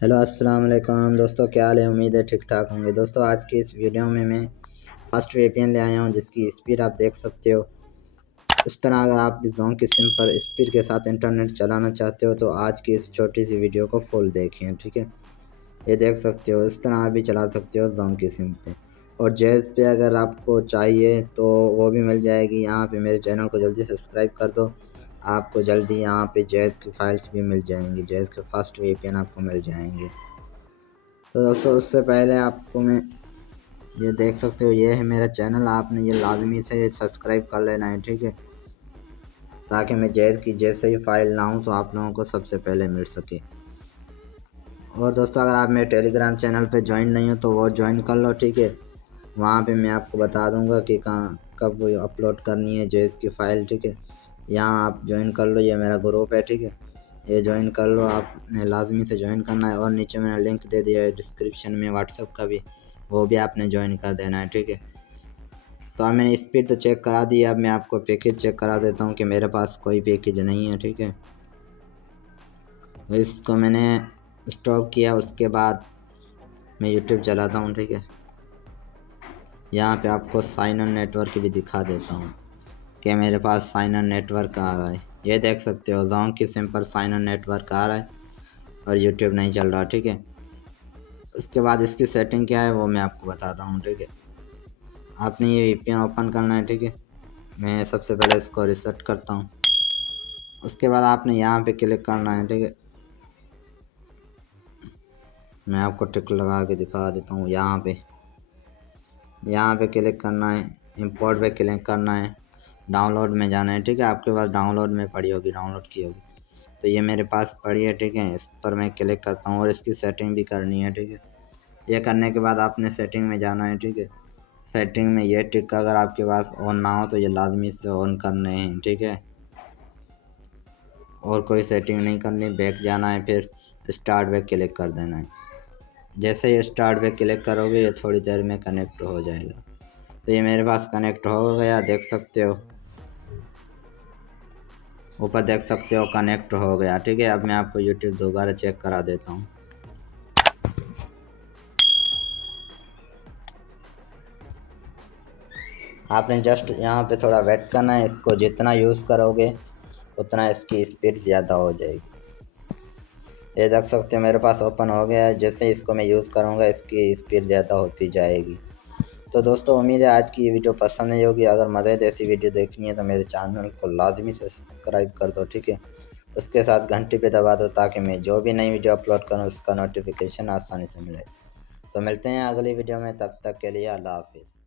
Hello अस्सलाम वालेकुम दोस्तों, क्या हाल है। उम्मीद है ठीक ठाक होंगे। दोस्तों आज की इस वीडियो में मैं फास्ट VPN ले आया हूं जिसकी स्पीड आप देख सकते हो। इस तरह अगर आप इस जोन की सिम पर स्पीड के साथ इंटरनेट चलाना चाहते हो तो आज की इस छोटी सी वीडियो को फुल देखें, ठीक है। ये देख सकते हो, इस तरह आप भी चला सकते हो जोन की सिम पे। और जैज़ पे अगर आपको चाहिए तो वो भी मिल जाएगी। यहाँ पे मेरे चैनल को जल्दी सब्सक्राइब कर दो, आपको जल्दी यहाँ पे जैज़ की फाइल्स भी मिल जाएंगी, जैज़ के फास्ट VPN आपको मिल जाएंगे। तो दोस्तों उससे पहले आपको मैं ये देख सकते हो, ये है मेरा चैनल, आपने ये लाजमी से सब्सक्राइब कर लेना है, ठीक है, ताकि मैं जैज़ की जैसे ही फाइल लाऊं तो आप लोगों को सबसे पहले मिल सके। और दोस्तों अगर आप मेरे टेलीग्राम चैनल पे ज्वाइन नहीं हो तो वो ज्वाइन कर लो, ठीक है। वहाँ पे मैं आपको बता दूंगा कि कहाँ कब अपलोड करनी है जैज़ की फ़ाइल, ठीक है। यहाँ आप ज्वाइन कर लो, ये मेरा ग्रुप है, ठीक है। ये ज्वाइन कर लो, आपने लाजमी से ज्वाइन करना है। और नीचे मैंने लिंक दे दिया है डिस्क्रिप्शन में व्हाट्सएप का भी, वो भी आपने ज्वाइन कर देना है, ठीक है। तो अब मैंने स्पीड तो चेक करा दी, अब मैं आपको पैकेज चेक करा देता हूँ कि मेरे पास कोई पैकेज नहीं है, ठीक है। तो इसको मैंने स्टॉप किया, उसके बाद मैं यूट्यूब चलाता हूँ, ठीक है। यहाँ पे आपको साइन इन नेटवर्क भी दिखा देता हूँ कि मेरे पास साइन इन नेटवर्क आ रहा है। ये देख सकते हो, जोंग की सिम पर साइन इन नेटवर्क आ रहा है और यूट्यूब नहीं चल रहा, ठीक है। उसके बाद इसकी सेटिंग क्या है वो मैं आपको बताता हूँ, ठीक है। आपने ये VPN ओपन करना है, ठीक है। मैं सबसे पहले इसको रिसेट करता हूँ। उसके बाद आपने यहाँ पे क्लिक करना है, ठीक है। मैं आपको टिक लगा के दिखा देता हूँ। यहाँ पे क्लिक करना है, इंपोर्ट पे क्लिक करना है, डाउनलोड में जाना है, ठीक है। आपके पास डाउनलोड में पड़ी होगी, डाउनलोड की होगी, तो ये मेरे पास पड़ी है, ठीक है। इस पर मैं क्लिक करता हूँ और इसकी सेटिंग भी करनी है, ठीक है। ये करने के बाद आपने सेटिंग में जाना है, ठीक है। सेटिंग में ये टिक अगर आपके पास ऑन ना हो तो ये लाजमी से ऑन करने हैं, ठीक है। और कोई सेटिंग नहीं करनी, बैक जाना है, फिर स्टार्ट पे क्लिक कर देना है। जैसे ही स्टार्ट पे क्लिक करोगे ये थोड़ी देर में कनेक्ट हो जाएगा। तो ये मेरे पास कनेक्ट हो गया, देख सकते हो, ऊपर देख सकते हो कनेक्ट हो गया, ठीक है। अब मैं आपको यूट्यूब दोबारा चेक करा देता हूँ। आपने जस्ट यहाँ पे थोड़ा वेट करना है, इसको जितना यूज़ करोगे उतना इसकी स्पीड ज़्यादा हो जाएगी। ये देख सकते हो मेरे पास ओपन हो गया है, जैसे इसको मैं यूज़ करूँगा इसकी स्पीड ज़्यादा होती जाएगी। तो दोस्तों उम्मीद है आज की ये वीडियो पसंद नहीं होगी। अगर मज़ेदार ऐसी वीडियो देखनी है तो मेरे चैनल को लाजमी से सब्सक्राइब कर दो, ठीक है। उसके साथ घंटी पे दबा दो ताकि मैं जो भी नई वीडियो अपलोड करूँ उसका नोटिफिकेशन आसानी से मिले। तो मिलते हैं अगली वीडियो में, तब तक के लिए अल्लाह हाफिज़।